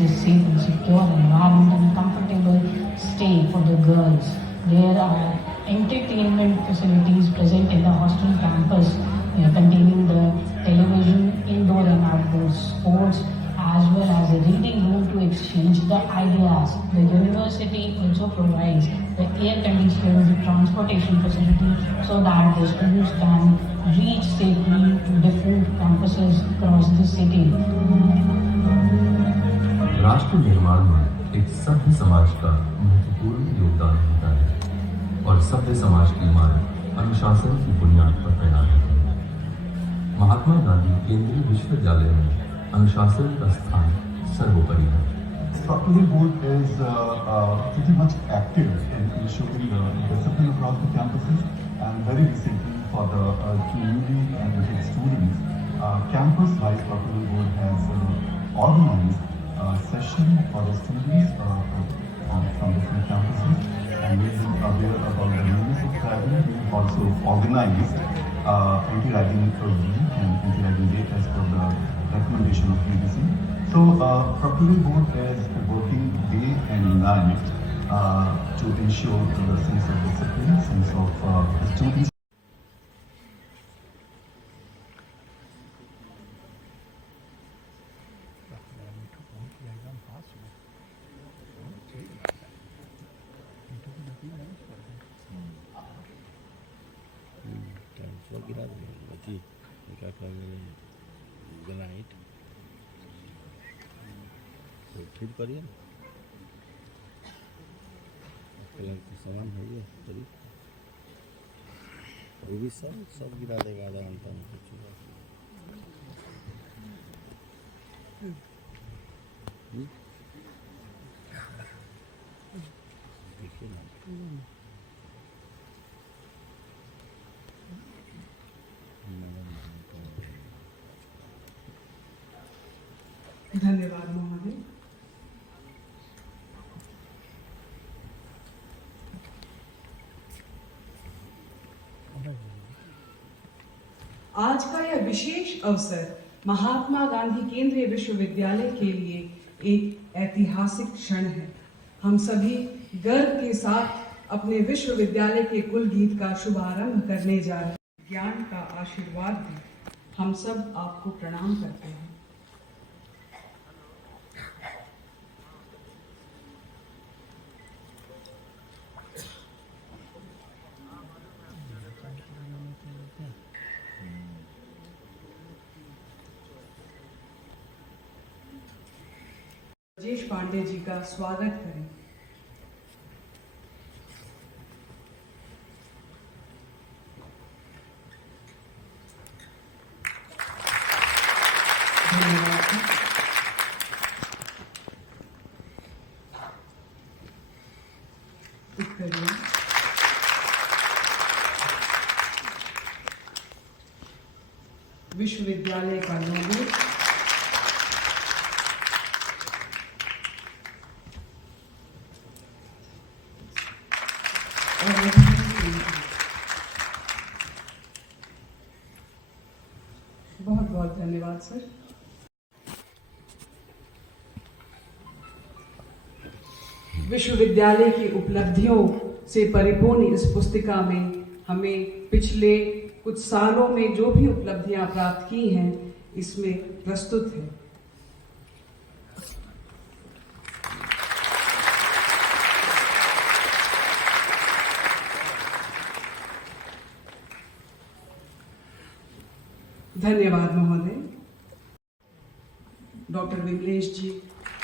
a safe and secure environment and a comfortable stay for the girls. There are entertainment facilities present in the hostel campus, containing the television, indoor and outdoor sports, as well as a reading room to exchange the ideas. The university also provides the air-conditioned transportation facility so that the students can reach safely to different campuses across the city. राष्ट्र निर्माण में एक सभ्य समाज का महत्वपूर्ण योगदान होता है और सभ्य समाज की इमारत अनुशासन की बुनियाद पर तैयार होती है। महात्मा गांधी केंद्रीय विश्वविद्यालय में अनुशासन का स्थान सर्वोपरि है। Faculty board is pretty much active in ensuring discipline across the campuses, and very recently for the newly admitted students, campus-wise faculty board has organized a session for the students from different campuses and made them aware about the means of ragging. We also organized anti-ragging week and anti-ragging day as per the recommendation of BBC. So, faculty board is working day and night to ensure the sense of discipline, sense of students. फिर करिए colour के सामान हो गया करीब वो भी सब गिरा देगा आधा घंटा में कुछ देखिए ना धन्यवाद महोदय। आज का यह विशेष अवसर महात्मा गांधी केंद्रीय विश्वविद्यालय के लिए एक ऐतिहासिक क्षण है। हम सभी गर्व के साथ अपने विश्वविद्यालय के कुल गीत का शुभारंभ करने जा रहे हैं। ज्ञान का आशीर्वाद दें। हम सब आपको प्रणाम करते हैं। राजेश पांडे जी का स्वागत करें। विश्वविद्यालय का लोगो बहुत बहुत धन्यवाद सर। विश्वविद्यालय की उपलब्धियों से परिपूर्ण इस पुस्तिका में हमें पिछले कुछ सालों में जो भी उपलब्धियां प्राप्त की हैं इसमें प्रस्तुत है। धन्यवाद महोदय। डॉक्टर विमलेश जी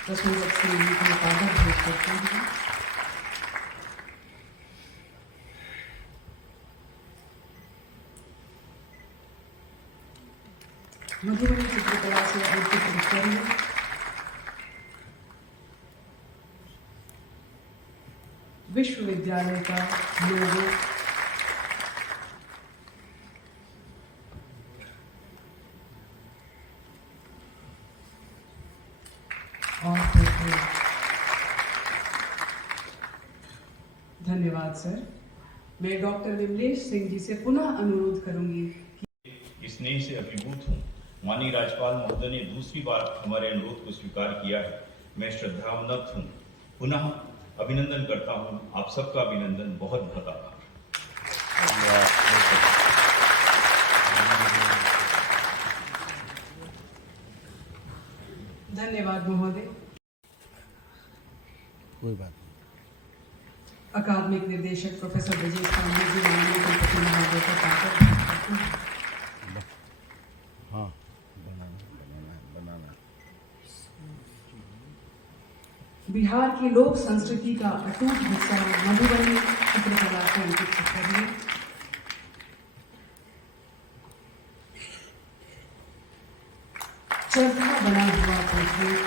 प्रसंगत से कागज भेज करते हैं। मधुबनी चित्रकला से अंकित करेंगे। विश्वविद्यालय का लोगो और धन्यवाद सर। मैं डॉक्टर विमलेश सिंह जी से पुनः अनुरोध करूंगी कि स्नेह से अभिभूत हूँ। माननीय राज्यपाल महोदय ने दूसरी बार हमारे अनुरोध को स्वीकार किया है मैं श्रद्धावनत हूँ। पुनः अभिनंदन करता हूँ, आप सबका अभिनंदन, बहुत बहुत आभार। धन्यवाद महोदय। कोई बात नहीं। अकादमिक निर्देशक प्रोफेसर ब्रजेश पांडे जी माननीय कुलपति महोदय का ताकत। हाँ, बनाना। बिहार की लोक संस्कृति का अटूट हिस्सा मधुबनी चित्रकला को अंकित करिए। चरखा बना हुआ पोर्ट्रेट,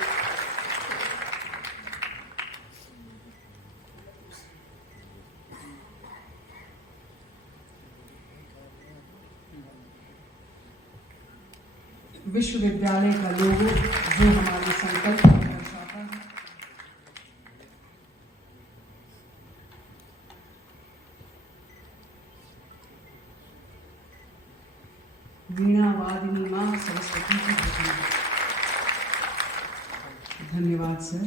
विश्वविद्यालय का लोगो जो हमारे संकल्प को दर्शाता है। वीणा वादिनी मां सरस्वती की प्रतिमा। धन्यवाद सर।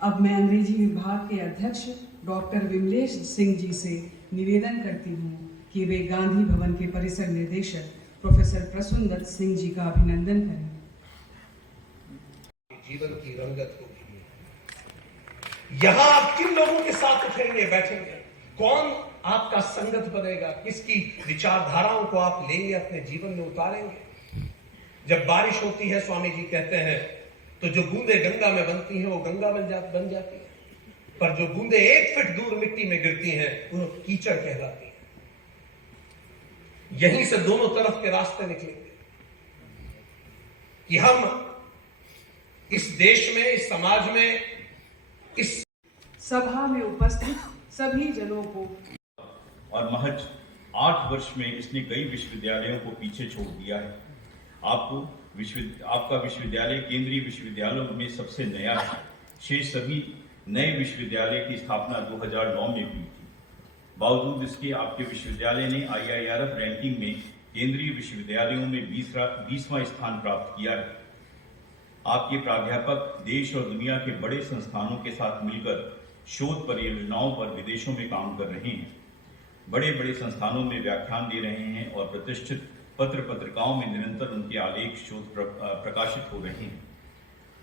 अब मैं अंग्रेजी विभाग के अध्यक्ष डॉक्टर विमलेश सिंह जी से निवेदन करती हूँ कि वे गांधी भवन के परिसर निदेशक प्रोफेसर प्रसूनदत्त सिंह जी का अभिनंदन करें। जीवन की रंगत होगी। यहाँ आप किन लोगों के साथ उठेंगे, बैठेंगे, कौन आपका संगत बनेगा, किसकी विचारधाराओं को आप लेंगे, अपने जीवन में उतारेंगे। जब बारिश होती है, स्वामी जी कहते हैं, तो जो बूंदे गंगा में बनती हैं वो गंगा बन जाती है, पर जो बूंदे 1 फीट दूर मिट्टी में गिरती हैं वो कीचड़ कहलाती है। यहीं से दोनों तरफ के रास्ते निकलेंगे कि हम इस देश में, इस समाज में, इस सभा में उपस्थित सभी जनों को और महज 8 वर्ष में इसने कई विश्वविद्यालयों को पीछे छोड़ दिया है। आपका विश्वविद्यालय केंद्रीय विश्वविद्यालयों में सबसे नया है। शेष सभी नए विश्वविद्यालय की स्थापना 2009 में हुई थी। बावजूद इसके आपके विश्वविद्यालय ने IIRF रैंकिंग में केंद्रीय विश्वविद्यालयों में 20वां स्थान प्राप्त किया है। आपके प्राध्यापक देश और दुनिया के बड़े संस्थानों के साथ मिलकर शोध परियोजनाओं पर विदेशों में काम कर रहे हैं, बड़े बड़े संस्थानों में व्याख्यान दे रहे हैं और प्रतिष्ठित पत्र पत्रिकाओं में निरंतर उनके आलेख शोध प्रकाशित हो रहे हैं।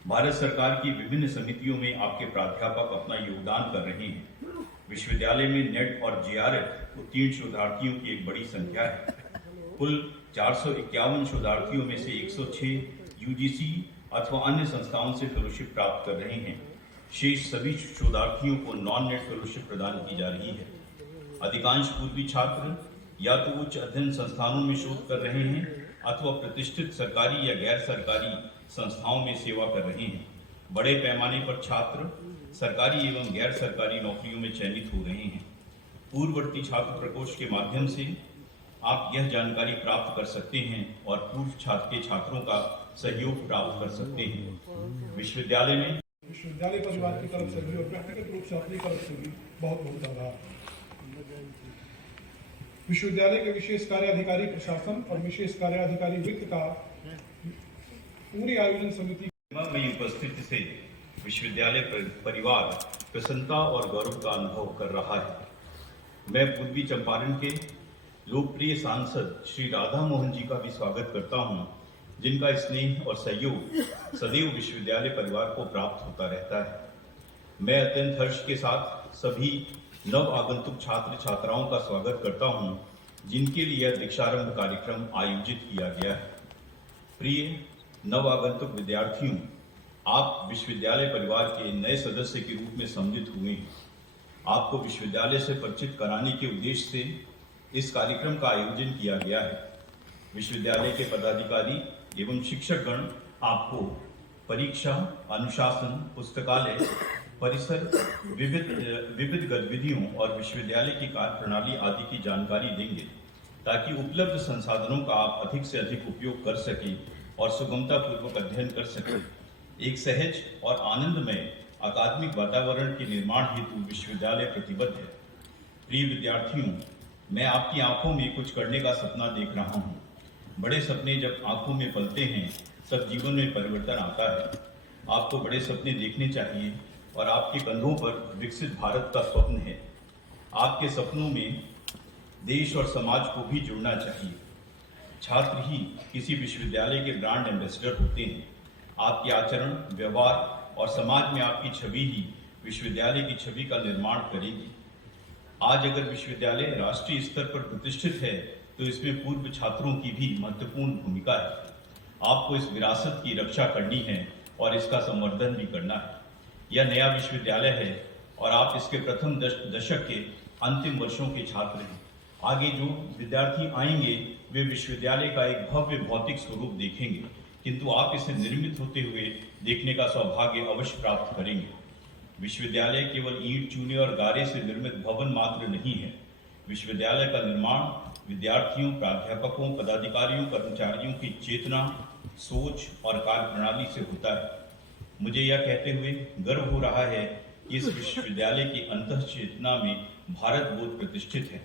भारत सरकार की विभिन्न समितियों में आपके प्राध्यापक अपना योगदान कर रहे हैं। विश्वविद्यालय में नेट और JRF उत्तीर्ण शोधार्थियों की एक बड़ी संख्या है। कुल 451 शोधार्थियों में से 106 UGC अथवा अन्य संस्थाओं से फेलोशिप प्राप्त कर रहे हैं। शेष सभी शोधार्थियों को नॉन नेट फेलोशिप प्रदान की जा रही है। अधिकांश पूर्वी छात्र या तो उच्च अध्ययन संस्थानों में शोध कर रहे हैं अथवा प्रतिष्ठित सरकारी या गैर सरकारी संस्थाओं में सेवा कर रहे हैं। बड़े पैमाने पर छात्र सरकारी एवं गैर सरकारी नौकरियों में चयनित हो रहे हैं। पूर्ववर्ती छात्र प्रकोष्ठ के माध्यम से आप यह जानकारी प्राप्त कर सकते हैं और पूर्व छात्र के छात्रों का सहयोग प्राप्त कर सकते हैं। विश्वविद्यालय परिवार की तरफ से भी और व्यक्तिगत रूप से अपनी तरफ से भी बहुत बहुत आभार। विश्वविद्यालय के विशेष कार्य अधिकारी प्रशासन और विशेष कार्य अधिकारी वित्त का पूरी आयोजन समिति में उपस्थिति से विश्वविद्यालय परिवार प्रसन्नता और गौरव का अनुभव कर रहा है। मैं पूर्वी चंपारण के लोकप्रिय सांसद श्री राधा मोहन जी का भी स्वागत करता हूं, जिनका स्नेह और सहयोग सदैव विश्वविद्यालय परिवार को प्राप्त होता रहता है। मैं अत्यंत हर्ष के साथ सभी नव आगंतुक छात्र छात्राओं का स्वागत करता हूं, जिनके लिए दीक्षारंभ कार्यक्रम आयोजित किया गया है। प्रिय नव आगंतुक विद्यार्थियों, आप विश्वविद्यालय परिवार के नए सदस्य के रूप में सम्मिलित हुए हैं। आपको विश्वविद्यालय से परिचित कराने के उद्देश्य से इस कार्यक्रम का आयोजन किया गया है। विश्वविद्यालय के पदाधिकारी एवं शिक्षकगण आपको परीक्षा, अनुशासन, पुस्तकालय, परिसर, विविध गतिविधियों और विश्वविद्यालय की कार्य प्रणाली आदि की जानकारी देंगे, ताकि उपलब्ध संसाधनों का आप अधिक से अधिक उपयोग कर सकें और सुगमतापूर्वक अध्ययन कर सकें। एक सहज और आनंदमय अकादमिक वातावरण के निर्माण हेतु विश्वविद्यालय प्रतिबद्ध है। प्रिय विद्यार्थियों, मैं आपकी आंखों में कुछ करने का सपना देख रहा हूँ। बड़े सपने जब आंखों में पलते हैं तब जीवन में परिवर्तन आता है। आपको बड़े सपने देखने चाहिए और आपके कंधों पर विकसित भारत का स्वप्न है। आपके सपनों में देश और समाज को भी जुड़ना चाहिए। छात्र ही किसी विश्वविद्यालय के ब्रांड एम्बेसडर होते हैं। आपके आचरण, व्यवहार और समाज में आपकी छवि ही विश्वविद्यालय की छवि का निर्माण करेगी। आज अगर विश्वविद्यालय राष्ट्रीय स्तर पर प्रतिष्ठित है तो इसमें पूर्व छात्रों की भी महत्वपूर्ण भूमिका है। आपको इस विरासत की रक्षा करनी है और इसका संवर्धन भी करना है। यह नया विश्वविद्यालय है और आप इसके प्रथम दशक के अंतिम वर्षों के छात्र हैं। आगे जो विद्यार्थी आएंगे वे विश्वविद्यालय का एक भव्य भौतिक स्वरूप देखेंगे, किंतु आप इसे निर्मित होते हुए देखने का सौभाग्य अवश्य प्राप्त करेंगे। विश्वविद्यालय केवल ईंट, चूने और गारे से निर्मित भवन मात्र नहीं है। विश्वविद्यालय का निर्माण विद्यार्थियों, प्राध्यापकों, पदाधिकारियों, कर्मचारियों की चेतना, सोच और कार्यप्रणाली से होता है। मुझे यह कहते हुए गर्व हो रहा है कि इस विश्वविद्यालय की अंतःचेतना में भारत बोध प्रतिष्ठित है।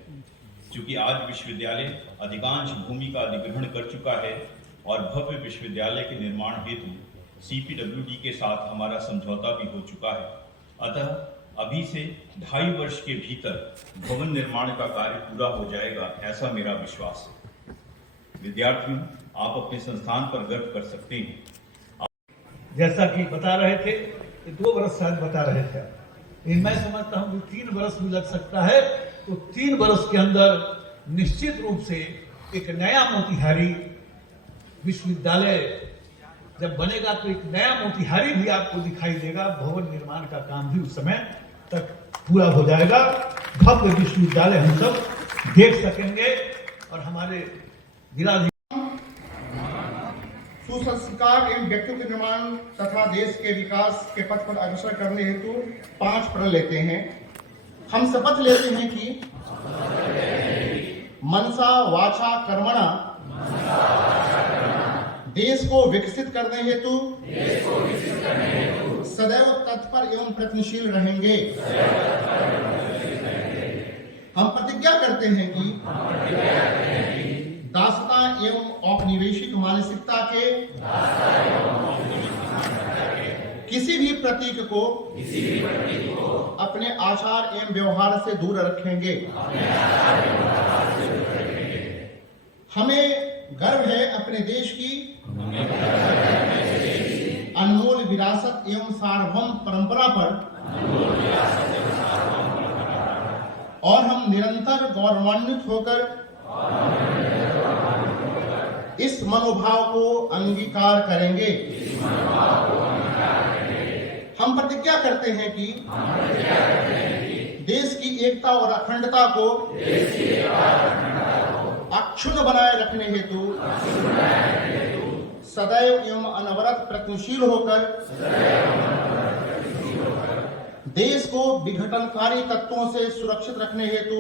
क्योंकि आज विश्वविद्यालय अधिकांश भूमि का अधिग्रहण कर चुका है और भव्य विश्वविद्यालय के निर्माण हेतु CPWD के साथ हमारा समझौता भी हो चुका है। अतः अभी से 2.5 वर्ष के भीतर भवन निर्माण का कार्य पूरा हो जाएगा, ऐसा मेरा विश्वास है। विद्यार्थियों, आप अपने संस्थान पर गर्व कर सकते हैं। जैसा कि बता रहे थे कि 2 वर्ष शायद बता रहे थे, लेकिन मैं समझता हूं कि 3 वर्ष भी लग सकता है। तो 3 वर्ष के अंदर निश्चित रूप से एक नया मोतिहारी विश्वविद्यालय जब बनेगा तो एक नया मोतिहारी भी आपको दिखाई देगा। भवन निर्माण का काम भी उस समय तक पूरा हो जाएगा। भव्य विश्वविद्यालय हम सब देख सकेंगे और हमारे जिला सुसंस्कार एवं व्यक्तित्व निर्माण तथा देश के विकास के पथ पर अग्रसर करने हेतु 5 प्रण लेते हैं। हम शपथ लेते हैं कि मनसा वाचा कर्मणा देश को विकसित करने हेतु सदैव तत्पर एवं प्रयत्नशील रहेंगे। हम प्रतिज्ञा करते हैं कि दासता एवं औपनिवेशिक मानसिकता के किसी भी प्रतीक को अपने आचार एवं व्यवहार से दूर रखेंगे। हमें गर्व है अपने देश की अनमोल विरासत एवं सार्वभौम परंपरा पर और हम निरंतर गौरवान्वित होकर इस मनोभाव को अंगीकार करेंगे। हम प्रतिज्ञा करते हैं कि देश की एकता और अखंडता को अक्षुण्ण बनाए रखने हेतु सदैव एवं अनवरत प्रयत्नशील होकर देश को विघटनकारी तत्वों से सुरक्षित रखने हेतु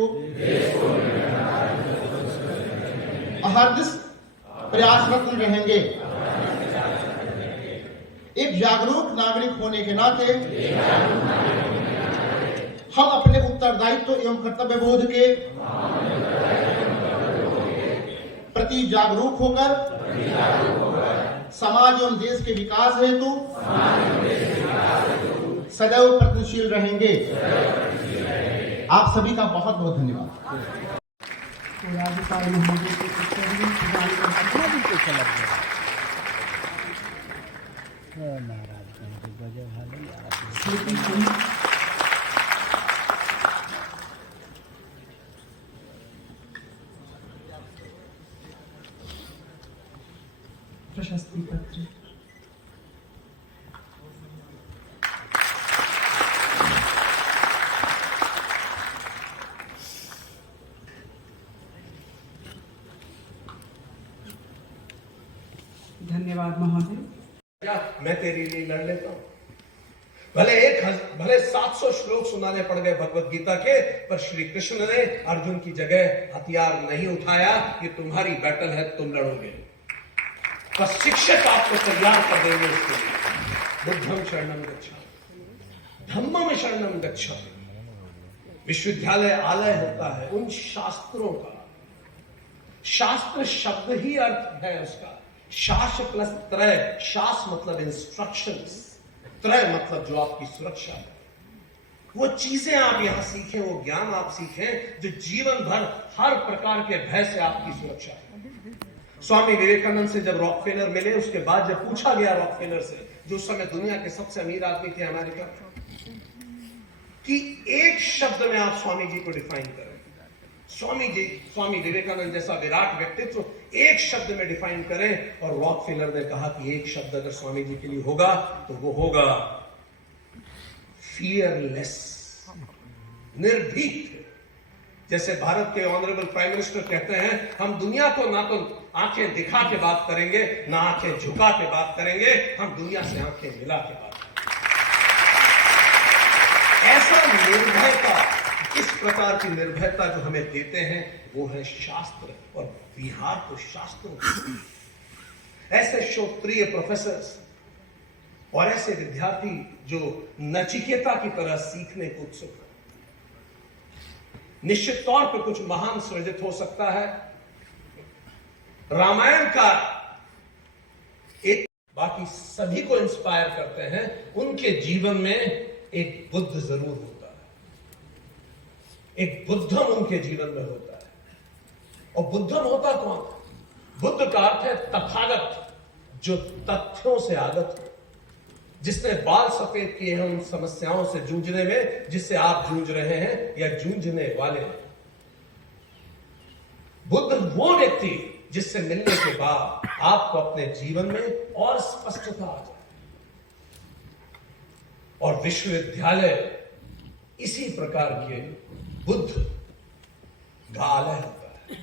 अहर्निश प्रयासरत रहेंगे। एक जागरूक नागरिक होने के नाते हम अपने उत्तरदायित्व एवं कर्तव्य बोध के प्रति जागरूक होकर समाज एवं देश के विकास हेतु सदैव प्रयत्नशील रहेंगे। आप सभी का बहुत बहुत धन्यवाद। राज्यपाल महोदय के उत्तरीय प्रदान करते प्रशस्ति पत्र। धन्यवाद महोदय। मैं तेरे लिए लड़ लेता हूं। भले 700 श्लोक सुनाने पड़ गए भगवत गीता के, पर श्री कृष्ण ने अर्जुन की जगह हथियार नहीं उठाया। ये तुम्हारी बैटल है, तुम लड़ोगे। पर शिक्षक आपको तैयार कर देंगे उसके लिए। बुद्धम शरणम गच्छामि, धम्मम शरणम गच्छामि। विश्वविद्यालय आलय होता है उन शास्त्रों का। शास्त्र शब्द ही अर्थ है उसका। शास प्लस त्रय, शास मतलब इंस्ट्रक्शंस, त्रय मतलब जो आपकी सुरक्षा है, वो चीजें आप यहां सीखें, वो ज्ञान आप सीखें जो जीवन भर हर प्रकार के भय से आपकी सुरक्षा है। स्वामी विवेकानंद से जब रॉकफेलर मिले, उसके बाद जब पूछा गया रॉकफेलर से, जो उस समय दुनिया के सबसे अमीर आदमी थे अमेरिका, कि एक शब्द में आप स्वामी जी को डिफाइन करें, स्वामी विवेकानंद जैसा विराट व्यक्तित्व एक शब्द में डिफाइन करें, और रॉकफेलर ने कहा कि एक शब्द अगर स्वामी जी के लिए होगा तो वो होगा फियरलेस, निर्भीक। जैसे भारत के ऑनरेबल प्राइम मिनिस्टर कहते हैं, हम दुनिया को ना तो आंखें दिखा के बात करेंगे, ना आंखें झुका के बात करेंगे, हम दुनिया से आंखें मिला के बात करेंगे। ऐसा निर्भयता, इस प्रकार की निर्भयता जो हमें देते हैं, वो है शास्त्र, और बिहार को शास्त्रों की। ऐसे श्रोत्रिय प्रोफेसर्स और ऐसे विद्यार्थी जो नचिकेता की तरह सीखने को उत्सुक है, निश्चित तौर पर कुछ महान सृजित हो सकता है। रामायण का एक, बाकी सभी को इंस्पायर करते हैं, उनके जीवन में एक बुद्ध जरूर होता है, एक बुद्धम उनके जीवन में होता है। और बुद्धम होता कौन? बुद्ध का अर्थ है तथागत, जो तथ्यों से आगत हो, जिसने बाल सफेद किए हैं उन समस्याओं से जूझने में जिससे आप जूझ रहे हैं या जूझने वाले हैं। बुद्ध वो व्यक्ति जिससे मिलने के बाद आपको अपने जीवन में और स्पष्टता आ जाए, और विश्वविद्यालय इसी प्रकार के बुद्ध का आलय होता है।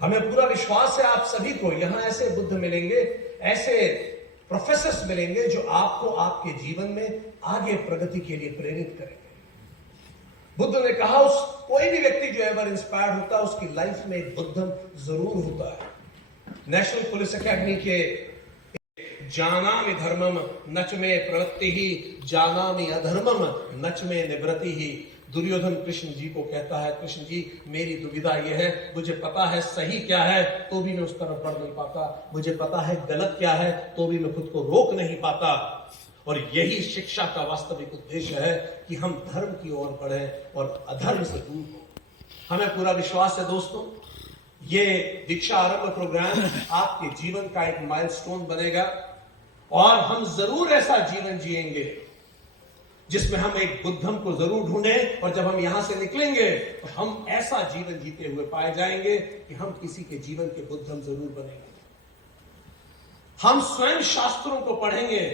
हमें पूरा विश्वास है आप सभी को यहां ऐसे बुद्ध मिलेंगे, ऐसे प्रोफेसर्स मिलेंगे जो आपको आपके जीवन में आगे प्रगति के लिए प्रेरित करेंगे। बुद्ध ने कहा, उस कोई भी व्यक्ति जो एवर इंस्पायर्ड होता है उसकी लाइफ में एक बुद्धम जरूर होता है। नेशनल पुलिस एकेडमी के जानामि धर्मम नच में प्रवृत्ति ही, जानामि अधर्मम नच में निवृत्ति ही। दुर्योधन कृष्ण जी को कहता है, कृष्ण जी मेरी दुविधा यह है, मुझे पता है सही क्या है तो भी मैं उस तरफ बढ़ नहीं पाता, मुझे पता है गलत क्या है तो भी मैं खुद को रोक नहीं पाता। और यही शिक्षा का वास्तविक उद्देश्य है कि हम धर्म की ओर बढ़ें और अधर्म से दूर हो। हमें पूरा विश्वास है दोस्तों, ये दीक्षा आरंभ प्रोग्राम आपके जीवन का एक माइलस्टोन बनेगा, और हम जरूर ऐसा जीवन जिएंगे जिसमें हम एक बुद्धम को जरूर ढूंढें, और जब हम यहां से निकलेंगे तो हम ऐसा जीवन जीते हुए पाए जाएंगे कि हम किसी के जीवन के बुद्धम जरूर बनेंगे। हम स्वयं शास्त्रों को पढ़ेंगे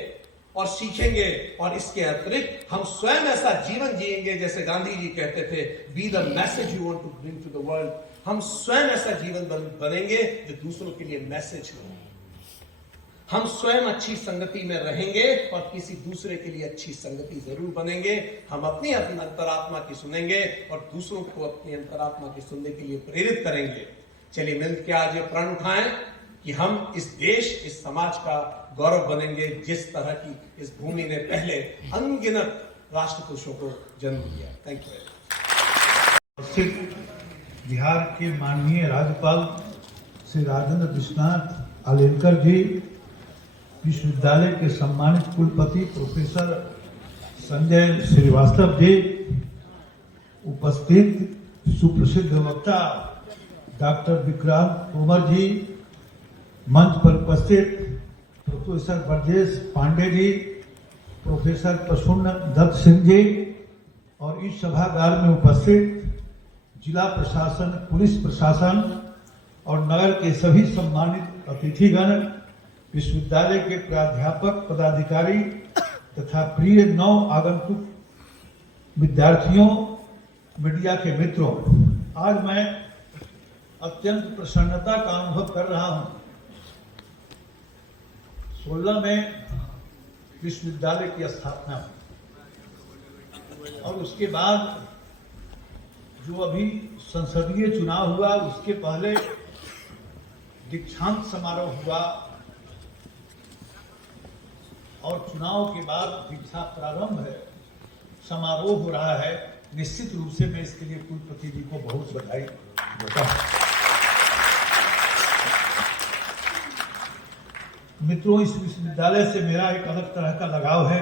और सीखेंगे, और इसके अतिरिक्त हम स्वयं ऐसा जीवन जिएंगे जैसे गांधी जी कहते थे, be the message you want to bring to the world. हम स्वयं ऐसा जीवन बनेंगे जो दूसरों के लिए मैसेज हो। हम स्वयं अच्छी संगति में रहेंगे और किसी दूसरे के लिए अच्छी संगति जरूर बनेंगे। हम अपनी अंतरात्मा की सुनेंगे और दूसरों को अपनी अंतरात्मा की सुनने के लिए प्रेरित करेंगे। चलिए मिल के आज ये प्रण उठाएं कि हम इस देश, इस समाज का गौरव बनेंगे, जिस तरह की इस भूमि ने पहले अनगिनत राष्ट्र पुरुषों को जन्म दिया। Thank you. उपस्थित बिहार के माननीय राज्यपाल श्री राजेंद्र विश्वनाथ आलेकर जी, विश्वविद्यालय के सम्मानित कुलपति प्रोफेसर संजय श्रीवास्तव जी, उपस्थित सुप्रसिद्ध वक्ता डॉक्टर विक्रांत तोमर जी, मंच पर उपस्थित प्रोफेसर ब्रजेश पांडे जी, प्रोफेसर प्रसून्न दत्त सिंह जी, और इस सभागार में उपस्थित जिला प्रशासन, पुलिस प्रशासन और नगर के सभी सम्मानित अतिथिगण, विश्वविद्यालय के प्राध्यापक, पदाधिकारी तथा प्रिय नव आगंतुक विद्यार्थियों, मीडिया के मित्रों, आज मैं अत्यंत प्रसन्नता का अनुभव कर रहा हूं। 16 में विश्वविद्यालय की स्थापना और उसके बाद जो अभी संसदीय चुनाव हुआ, उसके पहले दीक्षांत समारोह हुआ और चुनाव के बाद दीक्षा प्रारंभ है, समारोह हो रहा है। निश्चित रूप से मैं इसके लिए कुलपति जी को बहुत बधाई देता हूं। मित्रों, इस विश्वविद्यालय से मेरा एक अलग तरह का लगाव है।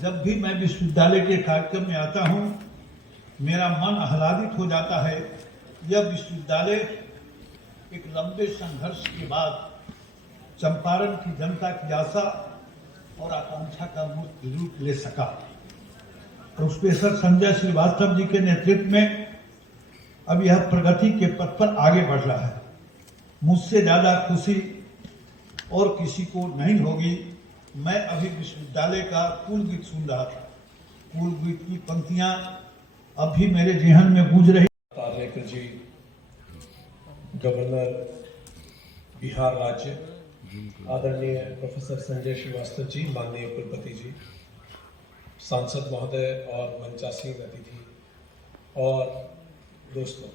जब भी मैं विश्वविद्यालय के कार्यक्रम में आता हूं, मेरा मन आह्लादित हो जाता है। यह विश्वविद्यालय एक लंबे संघर्ष के बाद चंपारण की जनता की आशा और आकांक्षा का मूर्त रूप ले सका। प्रोफेसर संजय श्रीवास्तव जी के नेतृत्व में अब यह प्रगति के पथ पर आगे बढ़ रहा है। मुझसे ज्यादा खुशी और किसी को नहीं होगी। मैं अभी विश्वविद्यालय का कुल गीत सुन रहा था। कुल गीत की पंक्तियां अब भी मेरे जेहन में गूंज रही। तारलेकर जी, गवर्नर बिहार राज्य, आदरणीय प्रोफेसर संजय श्रीवास्तव जी, माननीय कुलपति जी, सांसद महोदय और मंचासीन अतिथि और दोस्तों,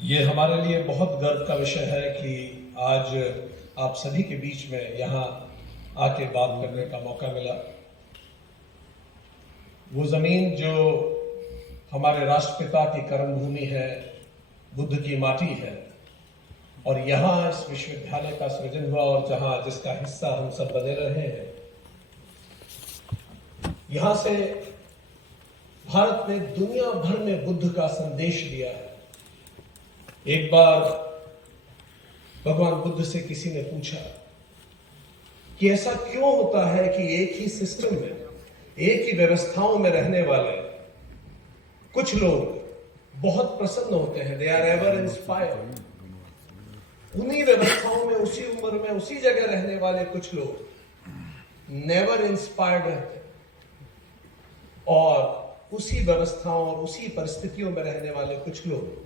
ये हमारे लिए बहुत गर्व का विषय है कि आज आप सभी के बीच में यहाँ आके बात करने का मौका मिला। वो जमीन जो हमारे राष्ट्रपिता की कर्मभूमि है, बुद्ध की माटी है, और यहाँ इस विश्वविद्यालय का सृजन हुआ और जहाँ जिसका हिस्सा हम सब बने रहे हैं, यहाँ से भारत ने दुनिया भर में बुद्ध का संदेश दिया है। एक बार भगवान बुद्ध से किसी ने पूछा कि ऐसा क्यों होता है कि एक ही सिस्टम में, एक ही व्यवस्थाओं में रहने वाले कुछ लोग बहुत प्रसन्न होते हैं, दे आर एवर इंस्पायर्ड, उन्हीं व्यवस्थाओं में, उसी उम्र में, उसी जगह रहने वाले कुछ लोग नेवर इंस्पायर्ड रहते, और उसी व्यवस्थाओं और उसी परिस्थितियों में रहने वाले कुछ लोग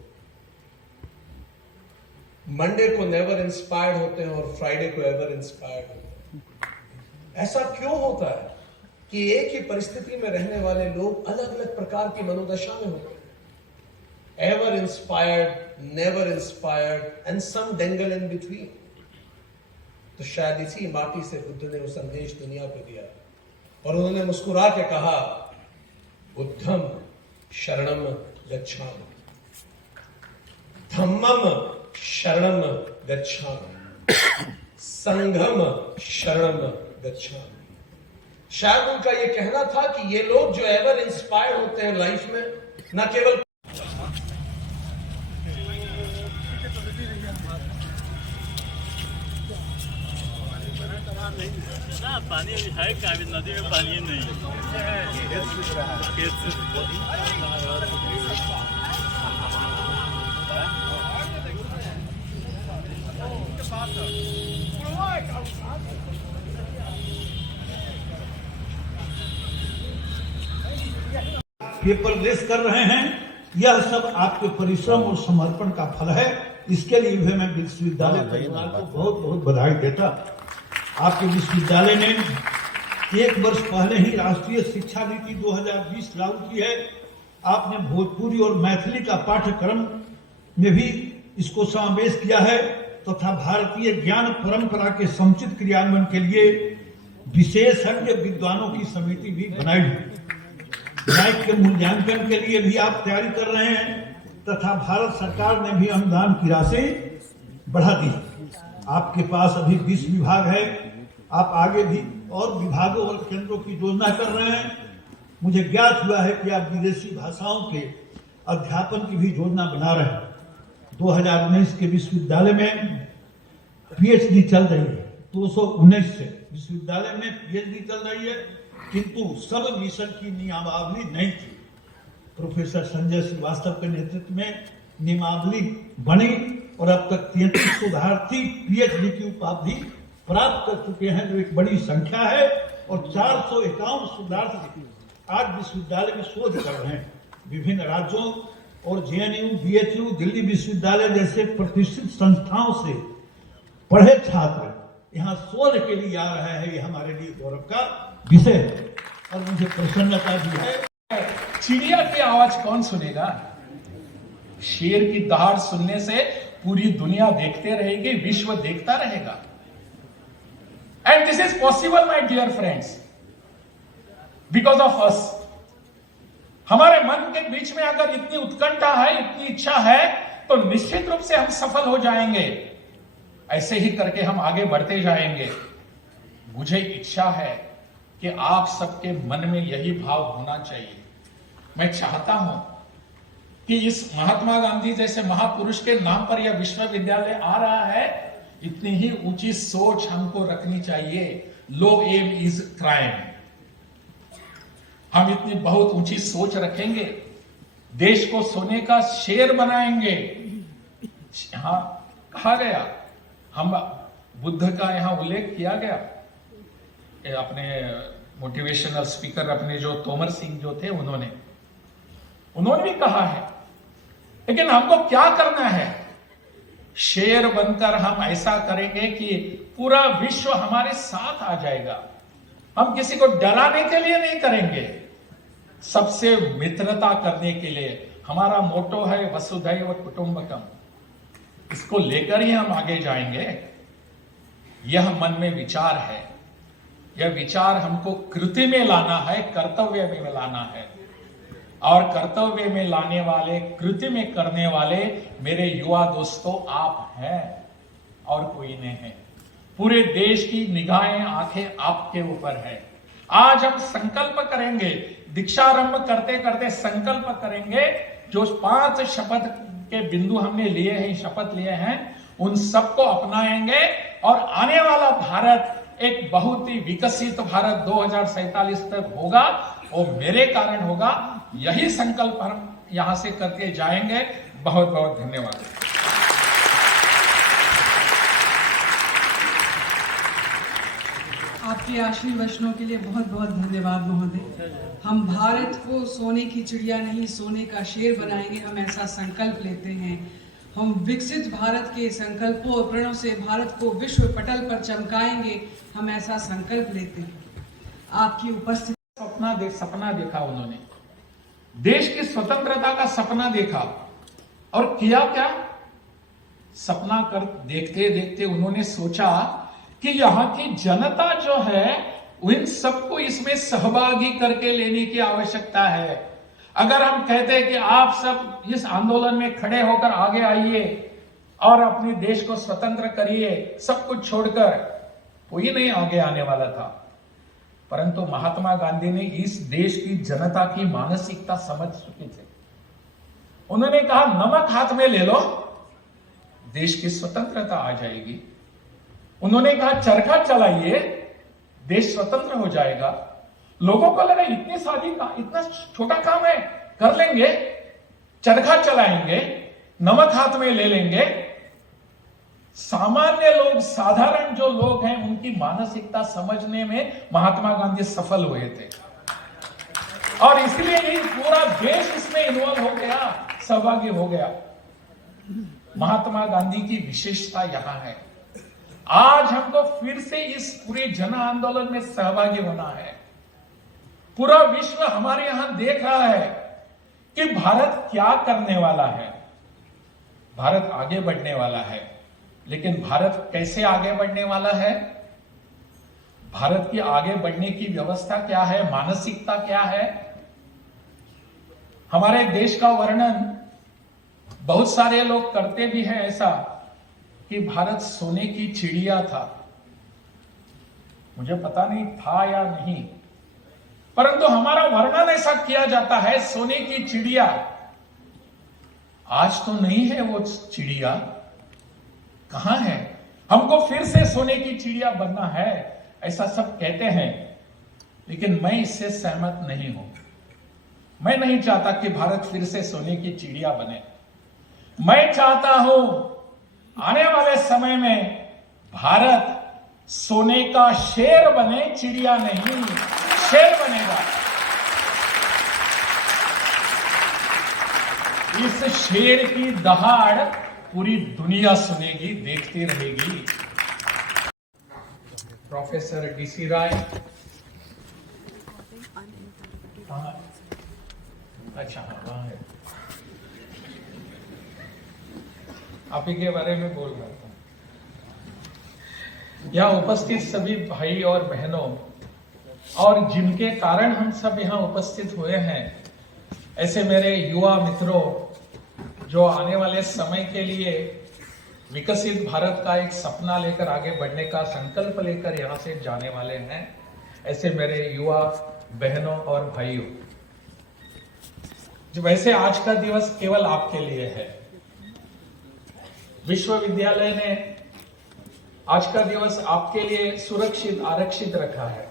मंडे को नेवर इंस्पायर्ड होते हैं और फ्राइडे को एवर इंस्पायर्ड होते हैं। ऐसा क्यों होता है कि एक ही परिस्थिति में रहने वाले लोग अलग अलग प्रकार की मनोदशा में होते हैं? Ever inspired, never inspired and some dangle in between. तो शायद इसी माटी से बुद्ध ने वो संदेश दुनिया को दिया और उन्होंने मुस्कुरा के कहा, बुद्धम शरणम गच्छामि, धम्मम शरणम गच्छामि, संघम शरणम गच्छामि। शायद उनका यह कहना था कि ये लोग जो एवर इंस्पायर्ड होते हैं लाइफ में, न केवल पानी है क्या? अभी नदी में पानी नहीं पेपर लेस कर रहे हैं। यह सब आपके परिश्रम और समर्पण का फल है। इसके लिए भी मैं विश्वविद्यालय परिवार को बहुत बहुत बधाई देता। आपके विश्वविद्यालय ने एक वर्ष पहले ही राष्ट्रीय शिक्षा नीति 2020 लागू की है। आपने भोजपुरी और मैथिली का पाठ्यक्रम में भी इसको समावेश किया है तथा भारतीय ज्ञान परंपरा के समुचित क्रियान्वयन के लिए विशेषज्ञ विद्वानों की समिति भी बनाई है। न्यायिक के मूल्यांकन के लिए भी आप तैयारी कर रहे हैं तथा भारत सरकार ने भी अनुदान की राशि बढ़ा दी। आपके पास अभी 20 विभाग है। आप आगे भी और विभागों और केंद्रों की योजना कर रहे हैं। मुझे ज्ञात हुआ है कि आप विदेशी भाषाओं के अध्यापन की भी योजना बना रहे हैं। 2019 के विश्वविद्यालय में पीएचडी चल रही है। 219 से विश्वविद्यालय में पीएचडी चल रही है, किंतु सब मिशन की नियमावली नहीं थी। प्रोफेसर संजय श्रीवास्तव के नेतृत्व में नियमावली बनी और अब तक 33 शोधार्थी पीएचडी की उपाधि प्राप्त कर चुके हैं, जो एक बड़ी संख्या है। और 451 शोधार्थी आज विश्वविद्यालय में शोध कर रहे हैं। विभिन्न राज्यों और जेएनयू, बीएचयू, दिल्ली विश्वविद्यालय जैसे प्रतिष्ठित संस्थाओं से पढ़े छात्र यहाँ शोध के लिए आ रहे हैं। ये हमारे लिए गौरव का विषय है और मुझे प्रसन्नता भी है। चिड़िया की आवाज कौन सुनेगा? शेर की दहाड़ सुनने से पूरी दुनिया देखते रहेगी, विश्व देखता रहेगा। And this is possible my dear friends, because of us. हमारे मन के बीच में अगर इतनी उत्कंठा है, इतनी इच्छा है, तो निश्चित रूप से हम सफल हो जाएंगे। ऐसे ही करके हम आगे बढ़ते जाएंगे। मुझे इच्छा है कि आप सबके मन में यही भाव होना चाहिए। मैं चाहता हूं कि इस महात्मा गांधी जैसे महापुरुष के नाम पर यह विश्वविद्यालय आ रहा है, इतनी ही ऊंची सोच हमको रखनी चाहिए। लो एम इज क्राइम। हम इतनी बहुत ऊंची सोच रखेंगे, देश को सोने का शेर बनाएंगे। यहां कहा गया, हम बुद्ध का यहां उल्लेख किया गया, अपने मोटिवेशनल स्पीकर अपने जो तोमर सिंह जो थे उन्होंने भी कहा है। लेकिन हमको क्या करना है? शेर बनकर हम ऐसा करेंगे कि पूरा विश्व हमारे साथ आ जाएगा। हम किसी को डराने के लिए नहीं करेंगे, सबसे मित्रता करने के लिए। हमारा मोटो है वसुधैव कुटुंबकम, इसको लेकर ही हम आगे जाएंगे। यह मन में विचार है, यह विचार हमको कृति में लाना है, कर्तव्य में लाना है। और कर्तव्य में लाने वाले, कृति में करने वाले मेरे युवा दोस्तों आप हैं और कोई नहीं है। पूरे देश की निगाहें, आंखें आपके ऊपर है। आज हम संकल्प करेंगे, दीक्षारंभ करते करते संकल्प करेंगे। जो 5 शपथ के बिंदु हमने लिए हैं, शपथ लिए हैं, उन सबको अपनाएंगे और आने वाला भारत एक बहुत ही विकसित भारत 2047 तक होगा, वो मेरे कारण होगा। यही संकल्प हम यहां से करते जाएंगे। बहुत बहुत धन्यवाद। आपके आशीर्वचनों के लिए बहुत बहुत धन्यवाद महोदय। हम भारत को सोने की चिड़िया नहीं, सोने का शेर बनाएंगे, हम ऐसा संकल्प लेते हैं। हम विकसित भारत के संकल्पों और प्रणों से भारत को विश्व पटल पर चमकाएंगे, हम ऐसा संकल्प लेते हैं। आपकी उपस्थिति सपना देखा उन्होंने, देश की स्वतंत्रता का सपना देखा और किया क्या? सपना कर देखते देखते उन्होंने सोचा कि यहाँ की जनता जो है उन सबको इसमें सहभागी करके लेने की आवश्यकता है। अगर हम कहते हैं कि आप सब इस आंदोलन में खड़े होकर आगे आइए और अपने देश को स्वतंत्र करिए, सब कुछ छोड़कर, कोई नहीं आगे आने वाला था। परंतु महात्मा गांधी ने इस देश की जनता की मानसिकता समझ चुके थे। उन्होंने कहा नमक हाथ में ले लो, देश की स्वतंत्रता आ जाएगी। उन्होंने कहा चरखा चलाइए, देश स्वतंत्र हो जाएगा। लोगों को लगा इतना छोटा काम है, कर लेंगे, चरखा चलाएंगे, नमक हाथ में ले लेंगे। सामान्य लोग, साधारण जो लोग हैं, उनकी मानसिकता समझने में महात्मा गांधी सफल हुए थे और इसलिए ये पूरा देश इसमें इन्वॉल्व हो गया, सहभागी हो गया। महात्मा गांधी की विशेषता यहां है। आज हमको फिर से इस पूरे जन आंदोलन में सहभागी होना है। पूरा विश्व हमारे यहां देख रहा है कि भारत क्या करने वाला है। भारत आगे बढ़ने वाला है, लेकिन भारत कैसे आगे बढ़ने वाला है? भारत की आगे बढ़ने की व्यवस्था क्या है, मानसिकता क्या है? हमारे देश का वर्णन बहुत सारे लोग करते भी हैं ऐसा कि भारत सोने की चिड़िया था। मुझे पता नहीं था या नहीं, परंतु हमारा वर्णन ऐसा किया जाता है, सोने की चिड़िया। आज तो नहीं है वो चिड़िया, कहां है? हमको फिर से सोने की चिड़िया बनना है, ऐसा सब कहते हैं, लेकिन मैं इससे सहमत नहीं हूं। मैं नहीं चाहता कि भारत फिर से सोने की चिड़िया बने। मैं चाहता हूं आने वाले समय में भारत सोने का शेर बने, चिड़िया नहीं, शेर बनेगा। इस शेर की दहाड़ पूरी दुनिया सुनेगी, देखती रहेगी। प्रोफेसर डीसी राय, अच्छा वहां है, आप ही के बारे में बोल रहा था। यहाँ उपस्थित सभी भाई और बहनों, और जिनके कारण हम सब यहाँ उपस्थित हुए हैं, ऐसे मेरे युवा मित्रों जो आने वाले समय के लिए विकसित भारत का एक सपना लेकर आगे बढ़ने का संकल्प लेकर यहाँ से जाने वाले हैं। ऐसे मेरे युवा बहनों और भाइयों, जो वैसे आज का दिवस केवल आपके लिए है। विश्वविद्यालय ने आज का दिवस आपके लिए सुरक्षित आरक्षित रखा है,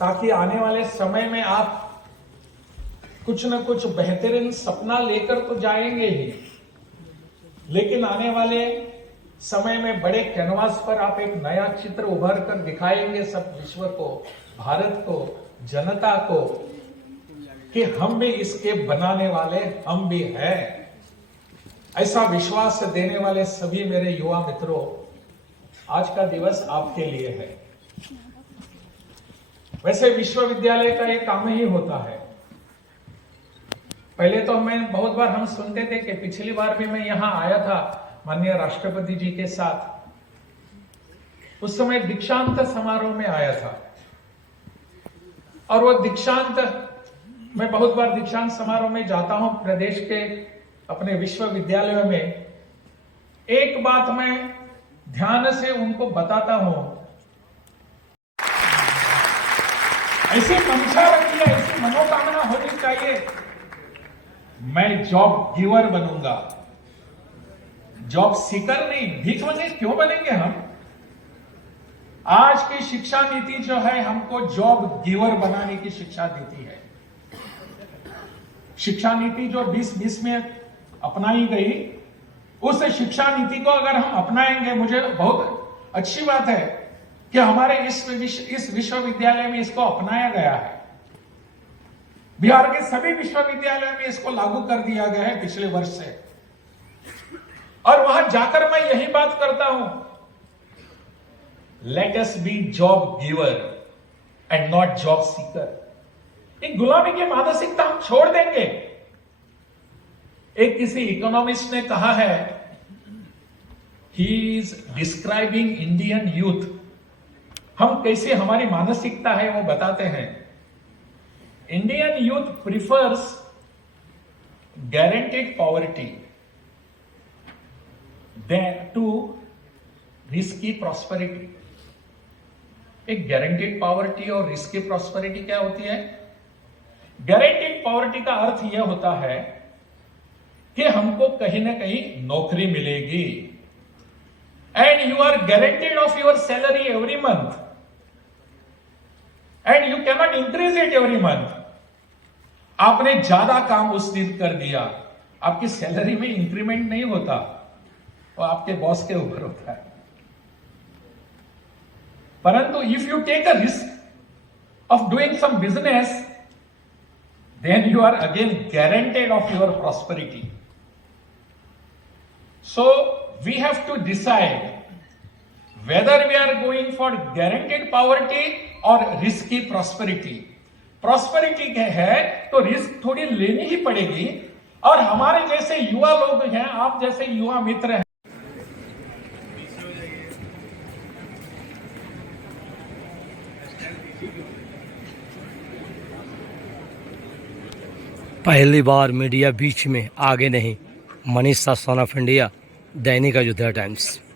ताकि आने वाले समय में आप कुछ न कुछ बेहतरीन सपना लेकर तो जाएंगे ही, लेकिन आने वाले समय में बड़े कैनवास पर आप एक नया चित्र उभर कर दिखाएंगे सब विश्व को, भारत को, जनता को, कि हम भी इसके बनाने वाले हम भी हैं। ऐसा विश्वास देने वाले सभी मेरे युवा मित्रों, आज का दिवस आपके लिए है। वैसे विश्वविद्यालय का एक काम ही होता है। पहले तो बहुत बार हम सुनते थे कि पिछली बार भी मैं यहां आया था माननीय राष्ट्रपति जी के साथ, उस समय दीक्षांत समारोह में आया था, और वो दीक्षांत, मैं बहुत बार दीक्षांत समारोह में जाता हूं प्रदेश के अपने विश्वविद्यालयों में। एक बात मैं ध्यान से उनको बताता हूं, ऐसी मंशा रखिए, ऐसी मनोकामना होनी चाहिए, मैं जॉब गिवर बनूंगा, जॉब सीकर नहीं। भीख मंगे क्यों बनेंगे हम? आज की शिक्षा नीति जो है हमको जॉब गिवर बनाने की शिक्षा देती है। शिक्षा नीति जो 2020 में अपनाई गई, उस शिक्षा नीति को अगर हम अपनाएंगे, मुझे बहुत अच्छी बात है कि हमारे इस विश्वविद्यालय में इसको अपनाया गया है। बिहार के सभी विश्वविद्यालयों में इसको लागू कर दिया गया है पिछले वर्ष से, और वहां जाकर मैं यही बात करता हूं, let us B job giver and not job seeker. एक गुलामी की मानसिकता हम छोड़ देंगे। एक किसी इकोनॉमिस्ट ने कहा है, he is describing Indian youth, हम कैसे हमारी मानसिकता है वो बताते हैं। Indian youth prefers guaranteed poverty than to risky prosperity. एक guaranteed poverty और risky prosperity क्या होती है? Guaranteed poverty का अर्थ यह होता है कि हमको कहीं ना कहीं नौकरी मिलेगी, and you are guaranteed of your salary every month, and you cannot increase it every month. आपने ज्यादा काम उस दिन कर दिया, आपकी सैलरी में इंक्रीमेंट नहीं होता, वो आपके बॉस के ऊपर होता है। परंतु if you take a risk of doing some business, then you are again guaranteed of your prosperity. So we have to decide whether we are going for guaranteed poverty or risky prosperity. Prosperity है तो risk थोड़ी लेनी ही पड़ेगी, और हमारे जैसे युवा लोग हैं, आप जैसे युवा मित्र हैं, पहली बार मीडिया बीच में आगे नहीं। मनीष सा, son of India, Dainik Ayodhya times.